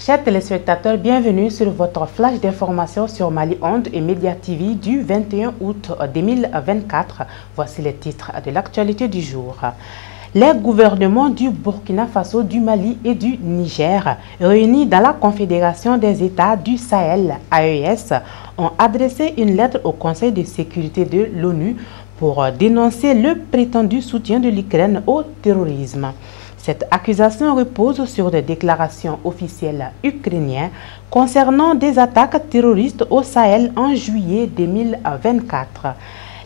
Chers téléspectateurs, bienvenue sur votre flash d'information sur Mali Onde et Média TV du 21 août 2024. Voici les titres de l'actualité du jour. Les gouvernements du Burkina Faso, du Mali et du Niger, réunis dans la Confédération des États du Sahel, AES, ont adressé une lettre au Conseil de sécurité de l'ONU pour dénoncer le prétendu soutien de l'Ukraine au terrorisme. Cette accusation repose sur des déclarations officielles ukrainiennes concernant des attaques terroristes au Sahel en juillet 2024.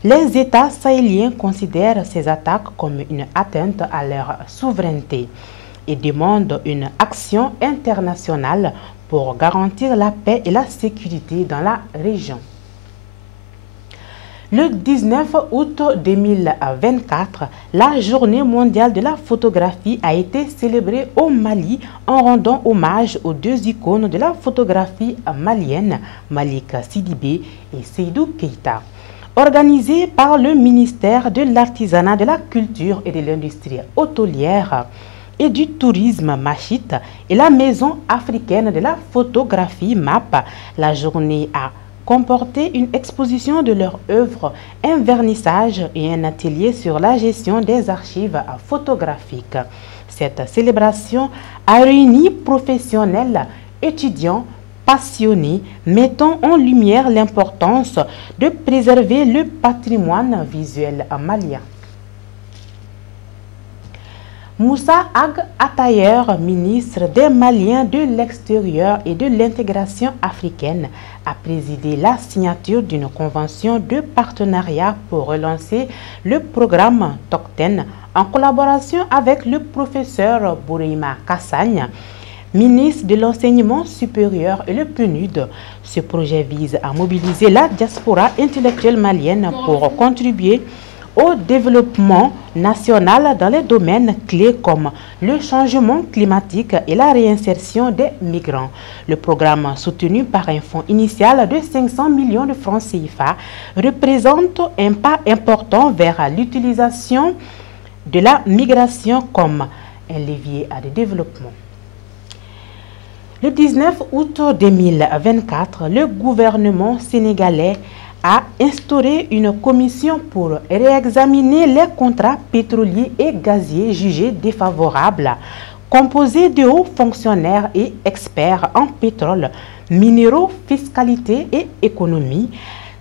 Les États sahéliens considèrent ces attaques comme une atteinte à leur souveraineté et demandent une action internationale pour garantir la paix et la sécurité dans la région. Le 19 août 2024, la Journée mondiale de la photographie a été célébrée au Mali en rendant hommage aux deux icônes de la photographie malienne, Malik Sidibé et Seydou Keïta. Organisée par le ministère de l'Artisanat, de la Culture et de l'Industrie hôtelière et du Tourisme Machite et la Maison africaine de la photographie MAP, la journée a comporté une exposition de leurs œuvres, un vernissage et un atelier sur la gestion des archives photographiques. Cette célébration a réuni professionnels, étudiants, passionnés, mettant en lumière l'importance de préserver le patrimoine visuel malien. Moussa Ag Atayer, ministre des Maliens de l'extérieur et de l'intégration africaine, a présidé la signature d'une convention de partenariat pour relancer le programme Tokten en collaboration avec le professeur Bourima Kassagne, ministre de l'Enseignement supérieur et le PNUD. Ce projet vise à mobiliser la diaspora intellectuelle malienne pour contribuer au développement national dans les domaines clés comme le changement climatique et la réinsertion des migrants. Le programme, soutenu par un fonds initial de 500 millions de francs CFA, représente un pas important vers l'utilisation de la migration comme un levier de développement. Le 19 août 2024, le gouvernement sénégalais a instauré une commission pour réexaminer les contrats pétroliers et gaziers jugés défavorables, composée de hauts fonctionnaires et experts en pétrole, minéraux, fiscalité et économie.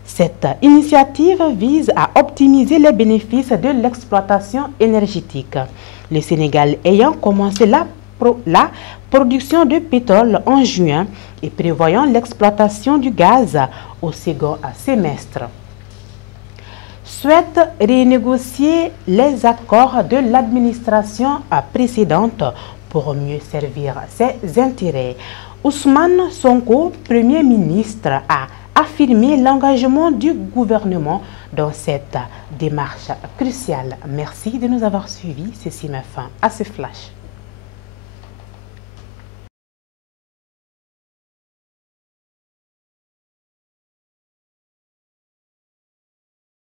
Cette initiative vise à optimiser les bénéfices de l'exploitation énergétique. Le Sénégal ayant commencé la production de pétrole en juin et prévoyant l'exploitation du gaz au second semestre, souhaite renégocier les accords de l'administration précédente pour mieux servir ses intérêts. Ousmane Sonko, Premier ministre, a affirmé l'engagement du gouvernement dans cette démarche cruciale. Merci de nous avoir suivis. Ceci met fin à ce flash.